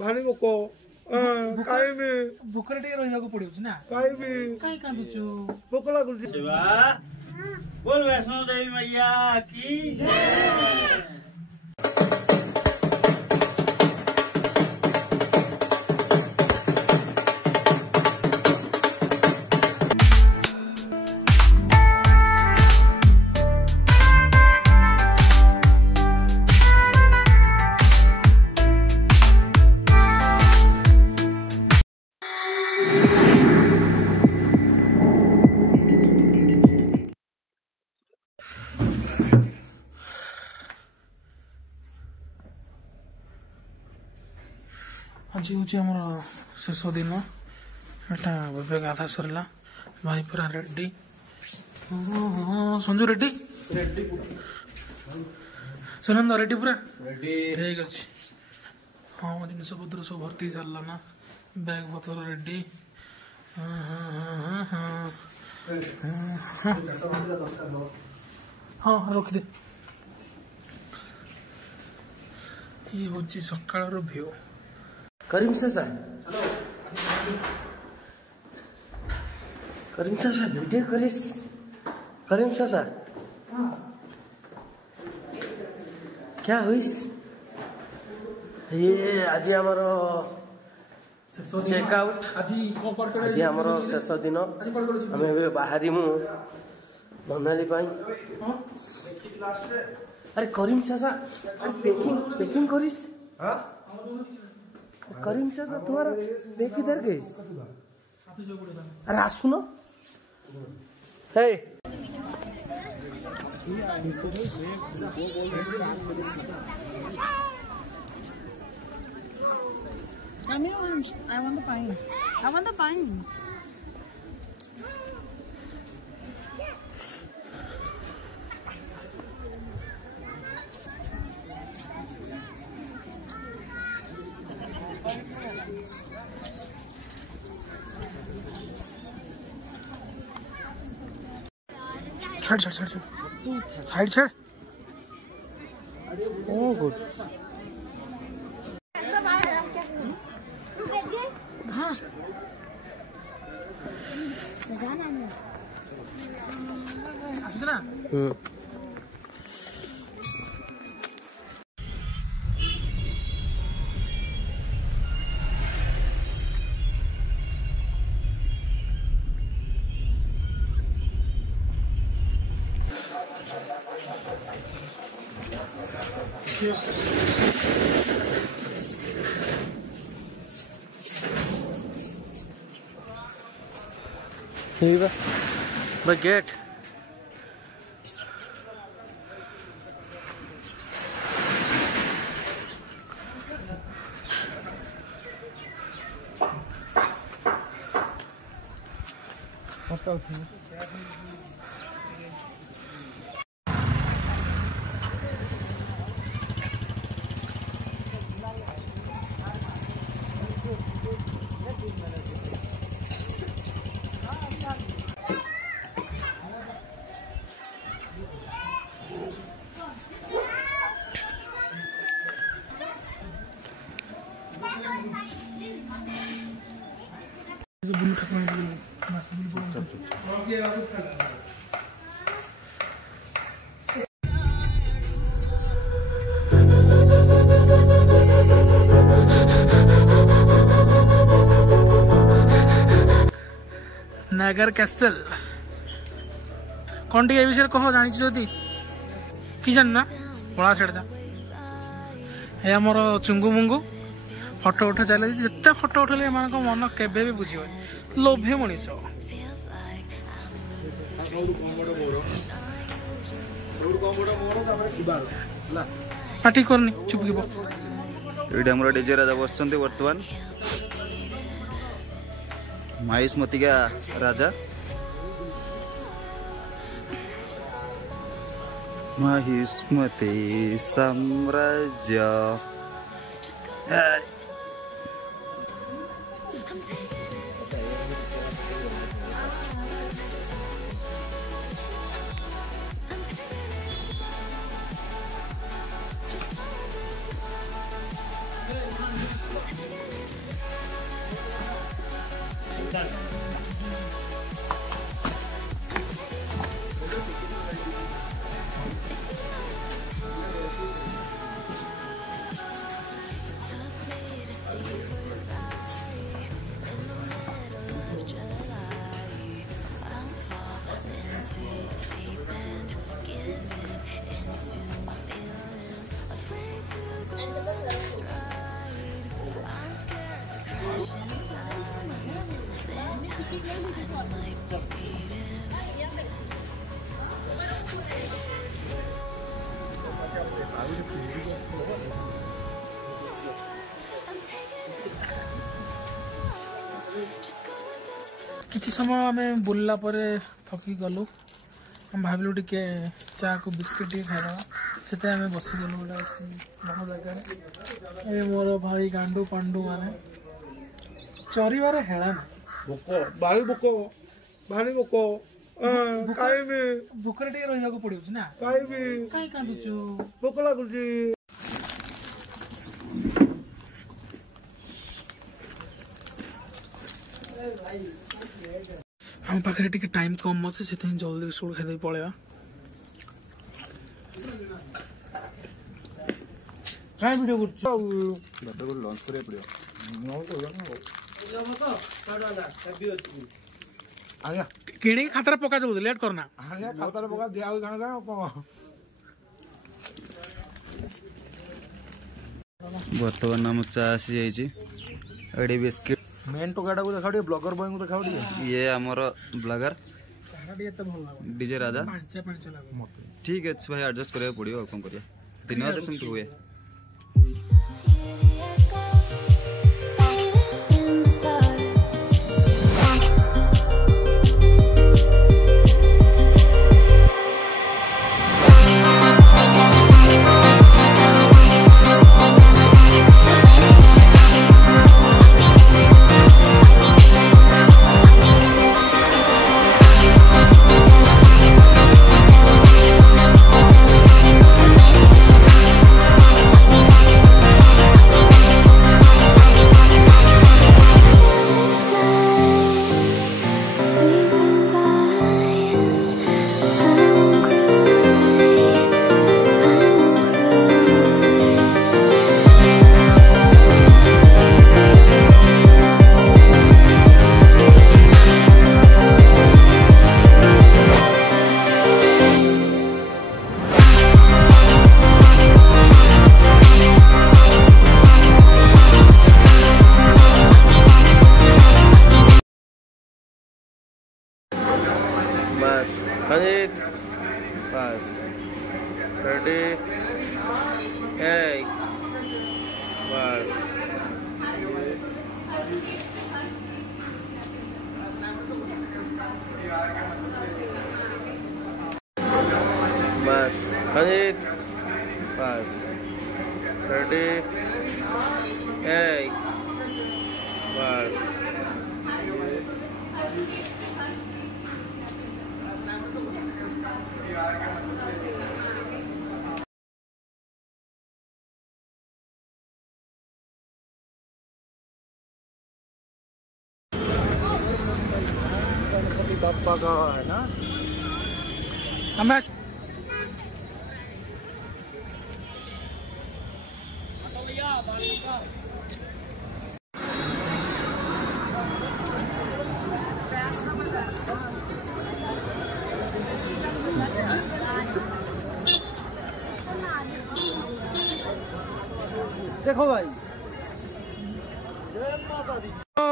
भानी मुको काइबी भूखरे टे रहिया को पड़ियो ना काइबी काई कांदुछु भूख लागुची शिवा बोल वैष्णो देवी मैया की जय। आज हूँ आम शेष दिन एटा गाधा सरला भाई पूरा ready Sanju ready Sunand ready पूरा ठीक अच्छे हाँ जिनस पत्र सब भर्ती चलला ना बैग पत्र रेडी हाँ रखिदे ये हूँ सकाळ व्यू करीम चाचा वीडियो करिस करीम चाचा क्या हुईस ये आज आमर चेकआउट आज आमर शेष दिन आम बाहरी मु मनाली अरे करीम चाचा पैकिंग पैकिंग करिस करीम चाचा तुम्हारा बैग किधर गई अरे आसु न हे I want the pine. I want the pine. छड़ छड़ छड़ साइड छड़ ओ गुड हाँ जाना नहीं आसना the gate नागर कैस्टल कौन टी विषय कह जानी कि जानना पड़ा छेड़ा ये आमर चुंगु मुंगु फोटो उठा चले जिते फोटो उठेले मन केबे भी बुझे लोभे मनीष ठीक करनी चुप ये आम डीजे राजा बस बर्तमान मायुष्मतिका राजा मायुष्मती साम्राज्य किसी समय आम बुलला पर थकी गलु हम भाविलु टिके चा को बिस्किट टे खाइबा से आम बसीगलु गोटे भल जगह ये मोर भाई गांडू पांडू माने चरीबार हेला ना भोक भारी भोक भारी भोक खाइबी भूखरे टे रहिବାକୁ पड़ुछि ना खाइबी काई कांदुछु भोक लागुची हम पाखे टिके टाइम कम अच्छे से जल्दी बिस्कुट खाई पलैया काई वीडियो करछु लंच करे पड़ियो आया किणी खातर पका दबो लेट करना आया खातार पका दिया हो जाना को बर्तमान आम चा आसी जाइए एडी बिस्किट मेन टोकाटा को देखाओ ब्लॉगर बॉय को देखाओ ये आमर ब्लॉगर चारा टे एते भल लागो डीजे राजा पांच पांच लागो ठीक है भाई एडजस्ट करिया पड़ियो कौन करिया दिन रात सेमती हुए बस अजीत बस रेडी बस बस अजीत बस रेडी बस पापा का है ना हमें देखो भाई ओ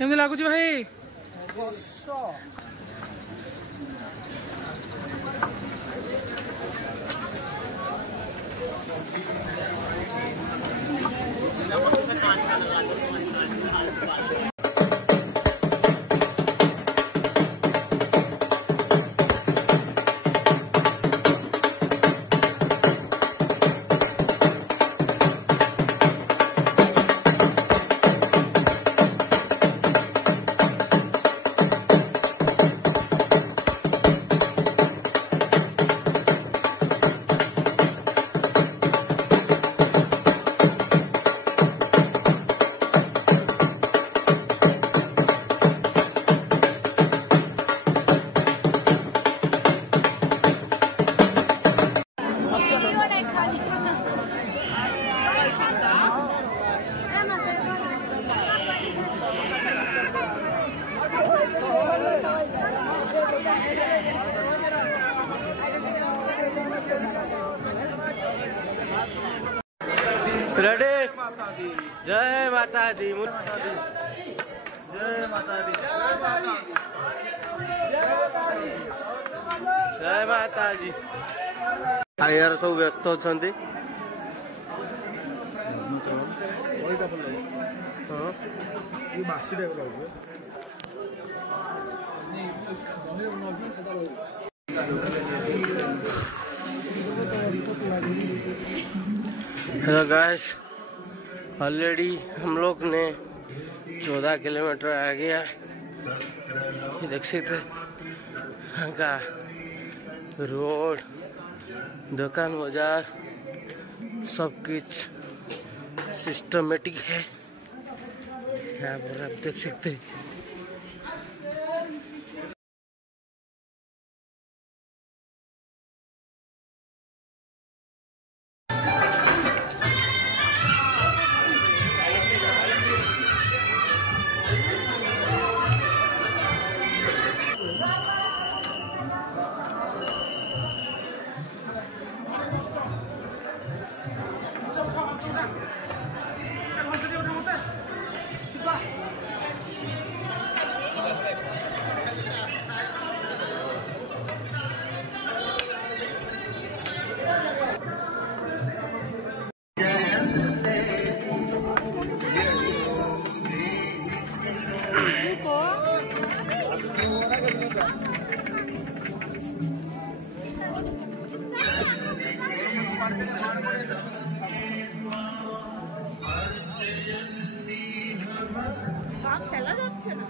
एमती लगुच भाई रेडी जय माता दी जय माता दी। जय माता जी। यार सब व्यस्त अच्छा हेलो गाइस, ऑलरेडी हम लोग ने 14 किलोमीटर आ गया। ये देख सकते यहाँ का रोड, दुकान बाजार सब कुछ सिस्टमेटिक है। यहाँ पर आप देख सकते हैं। ফেলা যাচ্ছে না।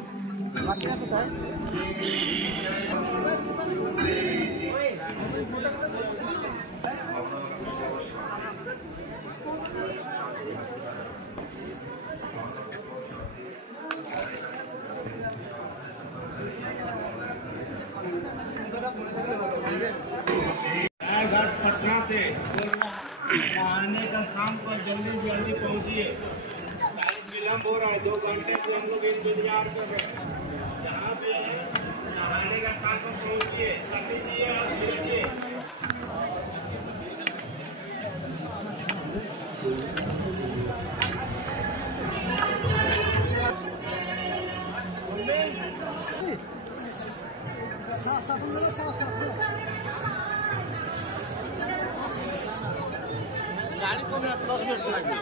घाट पटना से आने का शाम पर जल्दी जल्दी पहुंचिए। विलम्ब हो रहा है, 2 घंटे से हम लोग इंतजार कर रहे हैं। जहाँ पे नहाने का काम पर पहुंचिए, कीजिए और कीजिए। गाड़ी को 10 मिनट लगे।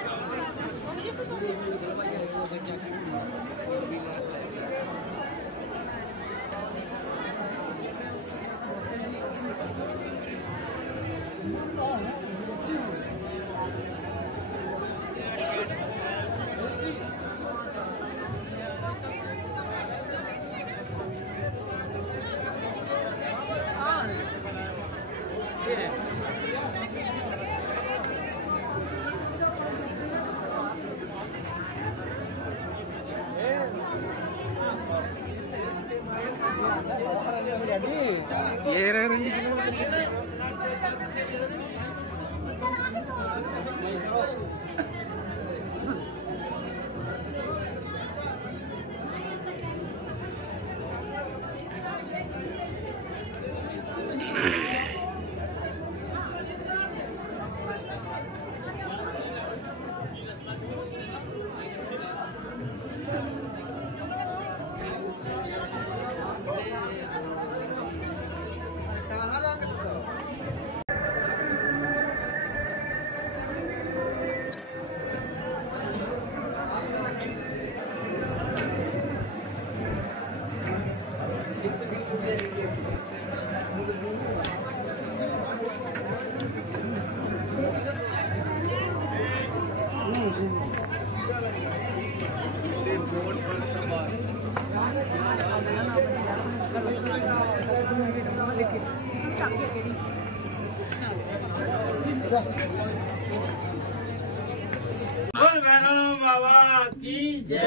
बोल वैष्णो बाबा की जय।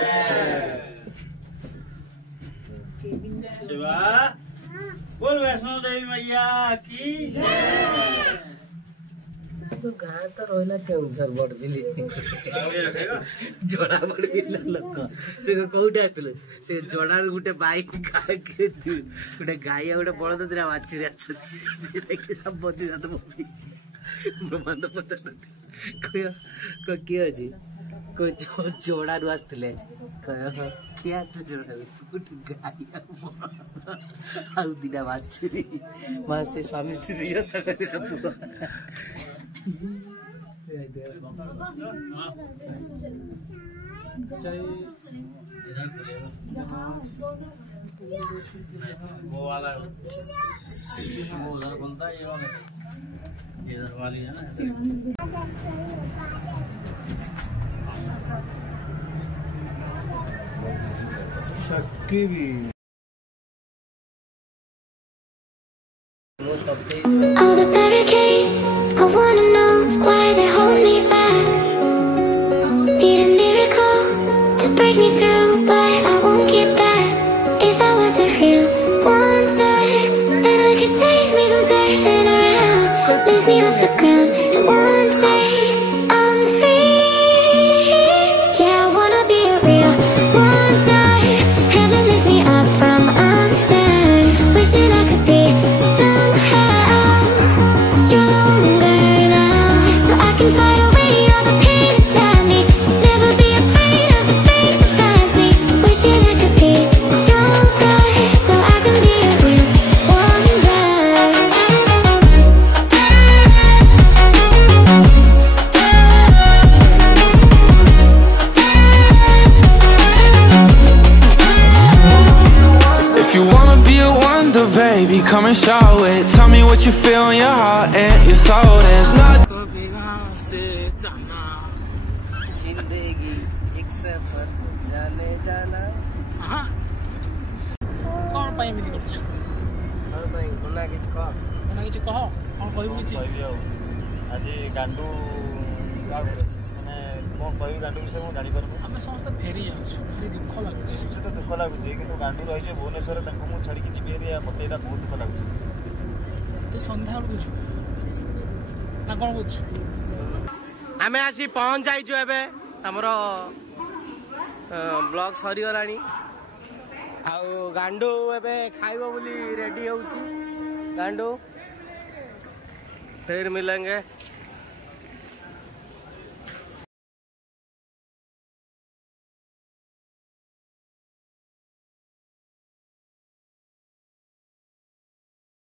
शिवा बोल वैष्णो देवी मैया की जय। तो गाँ तो रहा केउझर बड़बिली जोड़ा बड़बिला लोक से कौटे आते से जोड़ा गोटे बाइक गोटे गाई गोटे बड़द दिना बाछुरी आबदी ब्रह्मांड पचार किए अच्छी जोड़ा रू आसते ଦେଖିଆ ତ ଜଣା ଗୋଟେ ଗାଈ ଆଉ ଦିଟା ବାଛୁରୀ ମା ସେ ସ୍ୱାମୀ ସ୍ତ୍ରୀ वो वाला वो उधर बनता है ये वाला इधर वाली है ना शक्ति भी All the barricades, I wanna know why they hold me back. Need a miracle to break me through, but I won't get that. If I wasn't real, wonder, then I could save me from turning around. Lift me off the ground, and one day I'm free. Yeah, I wanna be a real wonder. Heaven lift me up from under. Wishing I could be somehow stronger now, so I can fight away all the pain inside me. Never be afraid of the fate that finds me. Wishing I could be stronger, so I can be a real wonder. If you wanna be a wonder, baby, come and show it. Tell me what you feel in your heart and your soul. There's not कभी यहाँ से जाना जिंदगी एक सफर जाने जाना हाँ कौन पाई एमती कर और भाई गुना किछ कह ना किसी कह कौन कहबू किसी କହିବି ଆଉ ଆଜି ଗାଣ୍ଡୁ ମାନେ କଣ କହିବି ଗାଣ୍ଡୁ ବିଷୟରେ ମୁଁ ଜାଣିପାରୁନି ଆମେ ସମସ୍ତେ ଫେରି ଯାଉଛୁ ଭାରି ଦୁଃଖ ଲାଗୁଛି ସେ ତ ଦୁଃଖ ଲାଗୁଛି କିନ୍ତୁ ଗାଣ୍ଡୁ ରହିଛି ଭୁବନେଶ୍ୱରରେ ତାଙ୍କୁ ମୁଁ ଛାଡ଼ିକି ଯିବି ହେରି ମୋତେ ଏଇଟା ବହୁତ ଦୁଃଖ ଲାଗୁଛି ତୁ ସନ୍ଧ୍ୟାବେଳକୁ ଯିବୁ ନା କଣ କହୁଛୁ ଆମେ ଆସି ପହଞ୍ଚ ଯାଇଛୁ ଏବେ ଆମର ବ୍ଲଗ ସରିଗଲାଣି ଆଉ ଗାଣ୍ଡୁ ଏବେ ଖାଇବ ବୋଲି ରେଡି ହେଉଛି ଗାଣ୍ଡୁ ଫେର ମିଲେंगे